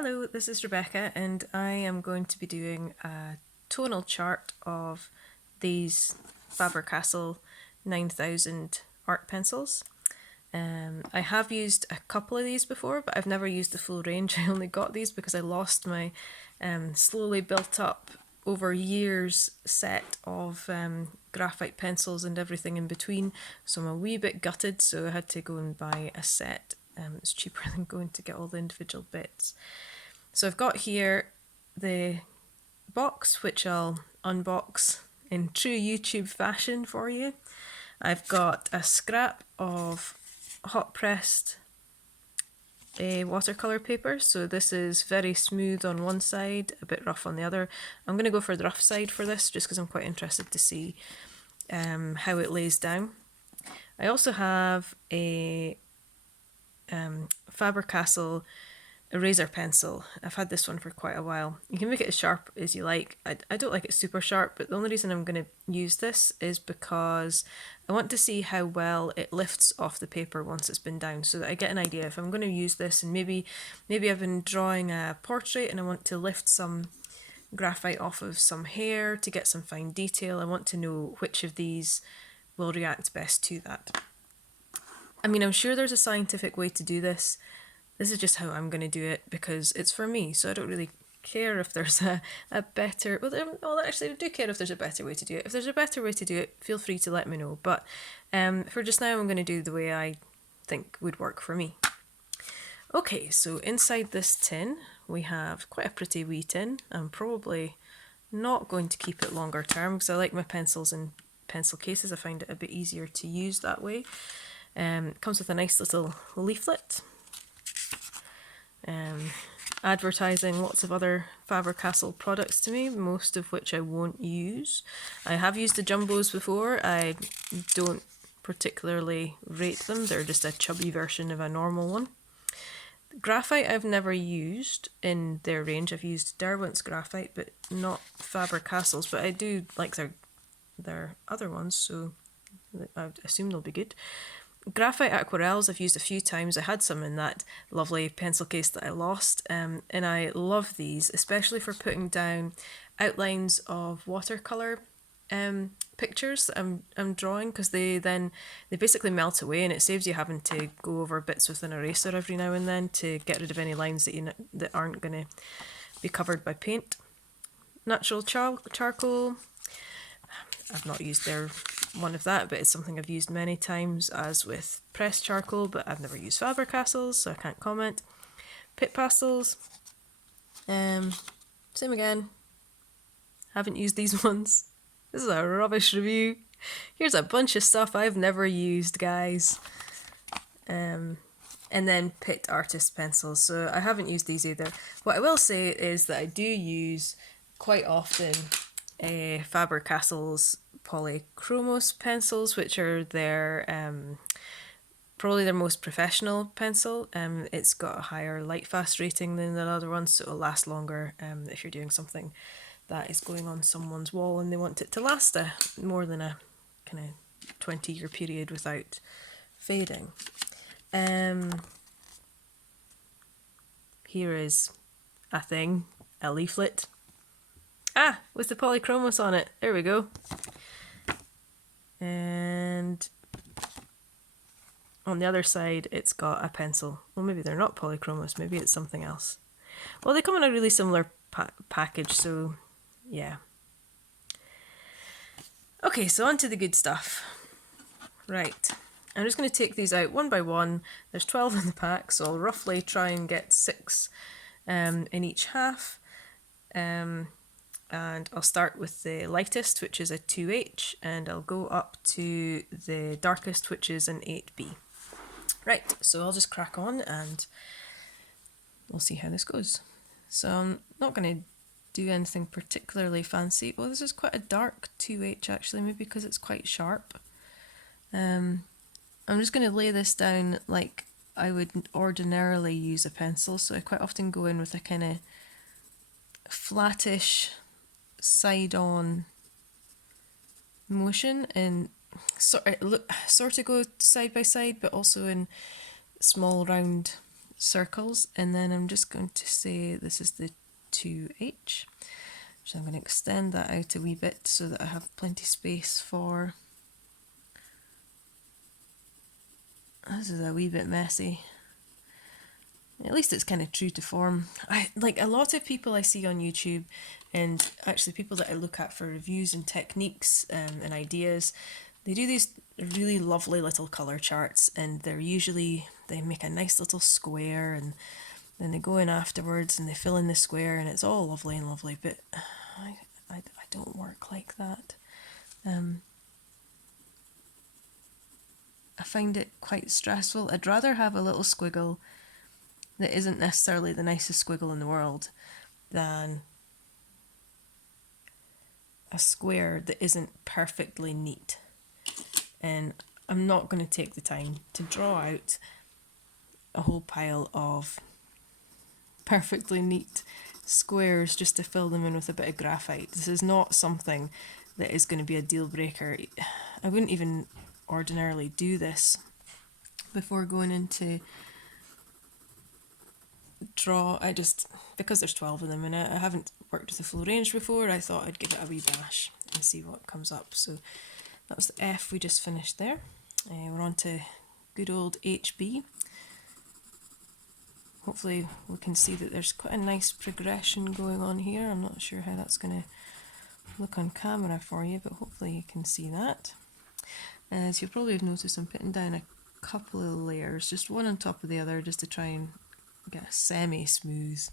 Hello, this is Rebecca, and I am going to be doing a tonal chart of these Faber Castell 9000 art pencils. I have used a couple of these before, but I've never used the full range. I only got these because I lost my slowly built up over years set of graphite pencils and everything in between, so I'm a wee bit gutted, so I had to go and buy a set. It's cheaper than going to get all the individual bits. So I've got here the box, which I'll unbox in true YouTube fashion for you. I've got a scrap of hot pressed watercolour paper, so this is very smooth on one side, a bit rough on the other. I'm going to go for the rough side for this just because I'm quite interested to see how it lays down. I also have a Faber Castell eraser pencil. I've had this one for quite a while. You can make it as sharp as you like. I don't like it super sharp, but the only reason I'm going to use this is because I want to see how well it lifts off the paper once it's been down, so that I get an idea if I'm going to use this, and maybe I've been drawing a portrait and I want to lift some graphite off of some hair to get some fine detail. I want to know which of these will react best to that. I mean, I'm sure there's a scientific way to do this. This is just how I'm going to do it because it's for me, so I don't really care if there's a better... Well, actually, I do care if there's a better way to do it. If there's a better way to do it, feel free to let me know. But for just now, I'm going to do the way I think would work for me. Okay, so inside this tin, we have quite a pretty wee tin. I'm probably not going to keep it longer term because I like my pencils in pencil cases. I find it a bit easier to use that way. It comes with a nice little leaflet. Advertising lots of other Faber Castell products to me, most of which I won't use. I have used the jumbos before. I don't particularly rate them. They're just a chubby version of a normal one. Graphite I've never used in their range. I've used Derwent's graphite, but not Faber Castell's, but I do like their other ones, so I assume they'll be good. Graphite aquarels I've used a few times. I had some in that lovely pencil case that I lost, and I love these, especially for putting down outlines of watercolour pictures that I'm drawing, because they basically melt away, and it saves you having to go over bits with an eraser every now and then to get rid of any lines that aren't going to be covered by paint. Natural charcoal. I've not used one of that, but it's something I've used many times, as with pressed charcoal, but I've never used Faber Castell's, so I can't comment. Pit pastels. Same again. Haven't used these ones. This is a rubbish review. Here's a bunch of stuff I've never used, guys. And then Pitt artist pencils, so I haven't used these either. What I will say is that I do use quite often Faber Castell's polychromos pencils, which are probably their most professional pencil. It's got a higher light fast rating than the other ones, so it'll last longer if you're doing something that is going on someone's wall and they want it to last more than a kind of 20-year period without fading. Here is a leaflet. With the polychromos on it. There we go. And on the other side, it's got a pencil. Well, maybe they're not polychromos. Maybe it's something else. Well, they come in a really similar package, so yeah. Okay, so on to the good stuff. Right. I'm just going to take these out one by one. There's 12 in the pack, so I'll roughly try and get 6 in each half. And I'll start with the lightest, which is a 2H, and I'll go up to the darkest, which is an 8B. Right, so I'll just crack on and we'll see how this goes. So I'm not going to do anything particularly fancy. Well, this is quite a dark 2H actually, maybe because it's quite sharp. I'm just going to lay this down like I would ordinarily use a pencil, so I quite often go in with a kind of flattish side-on motion, and sort of go side by side, but also in small round circles, and then I'm just going to say this is the 2H. So I'm going to extend that out a wee bit so that I have plenty of space for... This is a wee bit messy. At least it's kind of true to form. Like a lot of people I see on YouTube, and actually people that I look at for reviews and techniques and ideas, they do these really lovely little colour charts, and they make a nice little square, and then they go in afterwards and they fill in the square, and it's all lovely and lovely, but I don't work like that. I find it quite stressful. I'd rather have a little squiggle that isn't necessarily the nicest squiggle in the world than a square that isn't perfectly neat. And I'm not going to take the time to draw out a whole pile of perfectly neat squares just to fill them in with a bit of graphite. This is not something that is going to be a deal breaker. I wouldn't even ordinarily do this before going into draw. Because there's 12 of them in it, I haven't worked with the full range before, I thought I'd give it a wee bash and see what comes up. So that was the F we just finished there. We're on to good old HB. Hopefully we can see that there's quite a nice progression going on here. I'm not sure how that's going to look on camera for you, but hopefully you can see that. As you'll probably have noticed, I'm putting down a couple of layers, just one on top of the other, just to try and get a semi-smooth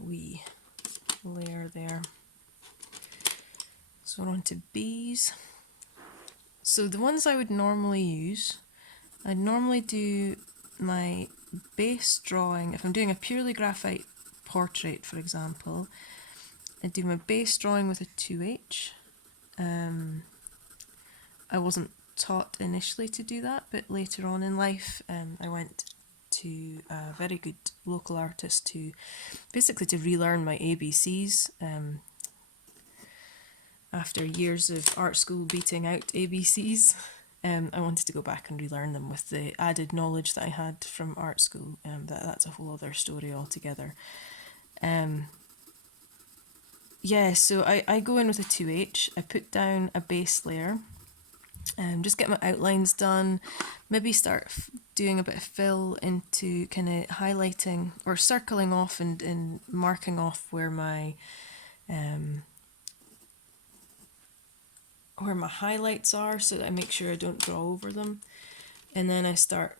wee layer there. So we're on to B's. So the ones I would normally use, I'd normally do my base drawing. If I'm doing a purely graphite portrait, for example, I'd do my base drawing with a 2H. I wasn't taught initially to do that, but later on in life I went to a very good local artist to relearn my ABCs. After years of art school beating out ABCs, I wanted to go back and relearn them with the added knowledge that I had from art school. That's a whole other story altogether. Yeah, so I go in with a 2H, I put down a base layer, just get my outlines done, maybe start doing a bit of fill into kind of highlighting or circling off and marking off where my highlights are, so that I make sure I don't draw over them. And then I start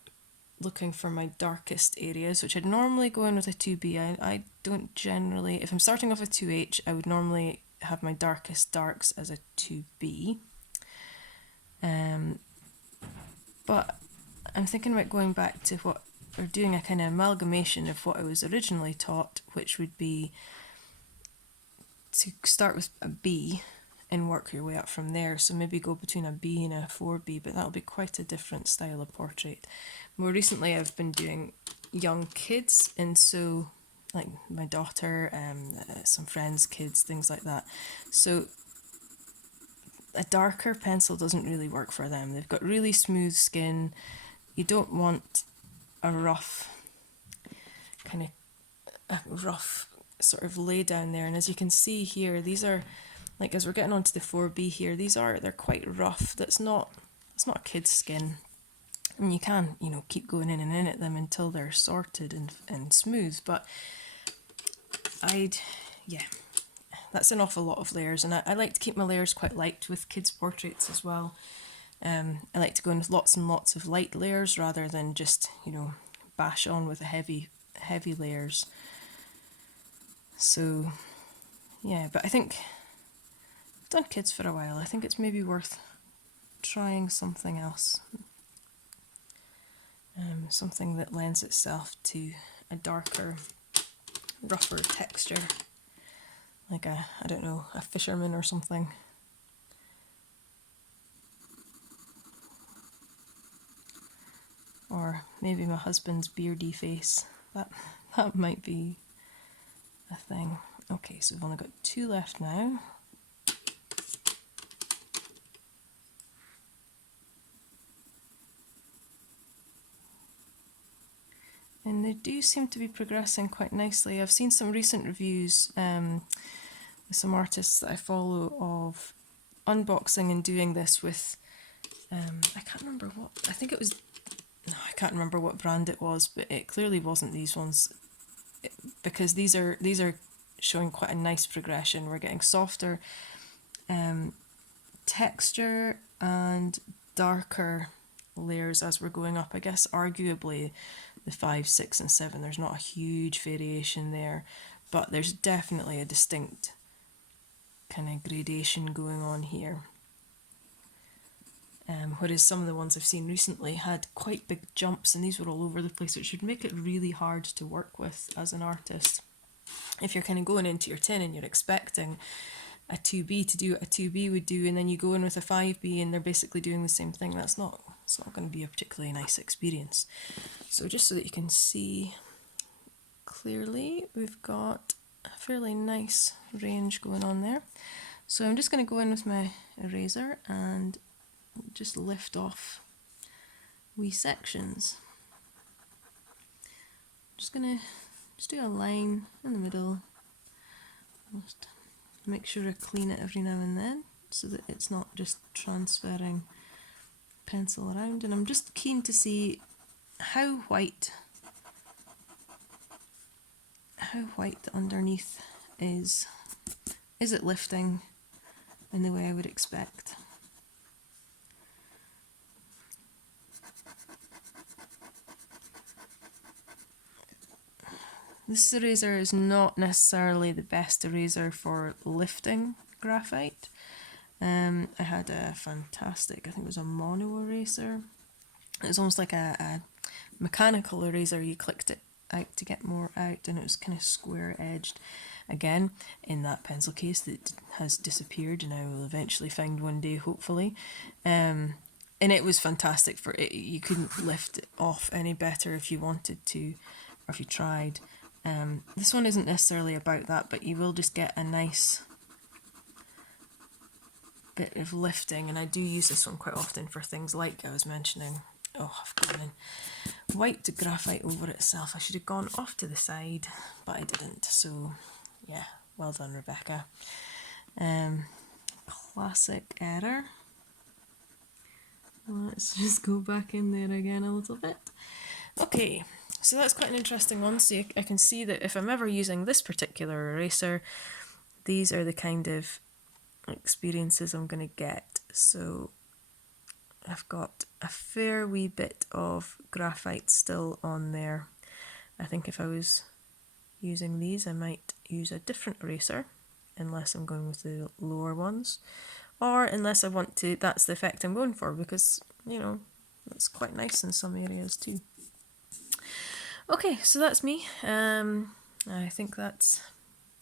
looking for my darkest areas, which I'd normally go in with a 2B. I don't generally, if I'm starting off with 2H, I would normally have my darkest darks as a 2B. But I'm thinking about going back to doing a kind of amalgamation of what I was originally taught, which would be to start with a B and work your way up from there. So maybe go between a B and a 4B, but that'll be quite a different style of portrait. More recently I've been doing young kids, and so like my daughter, some friends' kids, things like that. So a darker pencil doesn't really work for them. They've got really smooth skin. You don't want a rough sort of lay down there. And as you can see here, these are, like, as we're getting onto the 4B here, they're quite rough. It's not a kid's skin. And you can, keep going in and in at them until they're sorted and smooth. But that's an awful lot of layers. And I like to keep my layers quite light with kids' portraits as well. I like to go in with lots and lots of light layers rather than just, bash on with the heavy layers. So, yeah, but I think I've done kids for a while. I think it's maybe worth trying something else. Something that lends itself to a darker, rougher texture. Like a fisherman or something. Or maybe my husband's beardy face. That might be a thing. Okay, so we've only got 2 left now. And they do seem to be progressing quite nicely. I've seen some recent reviews with some artists that I follow of unboxing and doing this with, I can't remember what, I think it was, no, I can't remember what brand it was, but it clearly wasn't these ones, because these are showing quite a nice progression. We're getting softer texture and darker layers as we're going up. I guess arguably the 5, 6 and 7, there's not a huge variation there, but there's definitely a distinct kind of gradation going on here. Whereas some of the ones I've seen recently had quite big jumps, and these were all over the place, which would make it really hard to work with as an artist. If you're kind of going into your tin and you're expecting a 2B to do what a 2B would do, and then you go in with a 5B and they're basically doing the same thing, it's not going to be a particularly nice experience. So just so that you can see clearly, we've got a fairly nice range going on there. So I'm just going to go in with my eraser and just lift off wee sections. Just going to do a line in the middle. Just make sure I clean it every now and then so that it's not just transferring pencil around. And I'm just keen to see how white the underneath is. Is it lifting in the way I would expect? This eraser is not necessarily the best eraser for lifting graphite. I had a fantastic, I think it was a mono eraser. It was almost like a mechanical eraser. You clicked it out to get more out, and it was kind of square edged. Again, in that pencil case that has disappeared, and I will eventually find one day, hopefully. And it was fantastic for it. You couldn't lift it off any better if you wanted to, or if you tried. This one isn't necessarily about that, but you will just get a nice bit of lifting, and I do use this one quite often for things like I was mentioning. Oh, I've gone in white graphite over itself. I should have gone off to the side, but I didn't. So yeah, well done, Rebecca. Classic error. Let's just go back in there again a little bit. Okay, so that's quite an interesting one. So I can see that if I'm ever using this particular eraser, these are the kind of experiences I'm going to get. So I've got a fair wee bit of graphite still on there. I think if I was using these, I might use a different eraser, unless I'm going with the lower ones, or unless I want to, that's the effect I'm going for, because, you know, it's quite nice in some areas too. Okay, so that's me. I think that's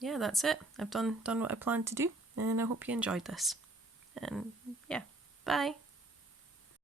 it. I've done what I planned to do, and I hope you enjoyed this. And yeah, bye.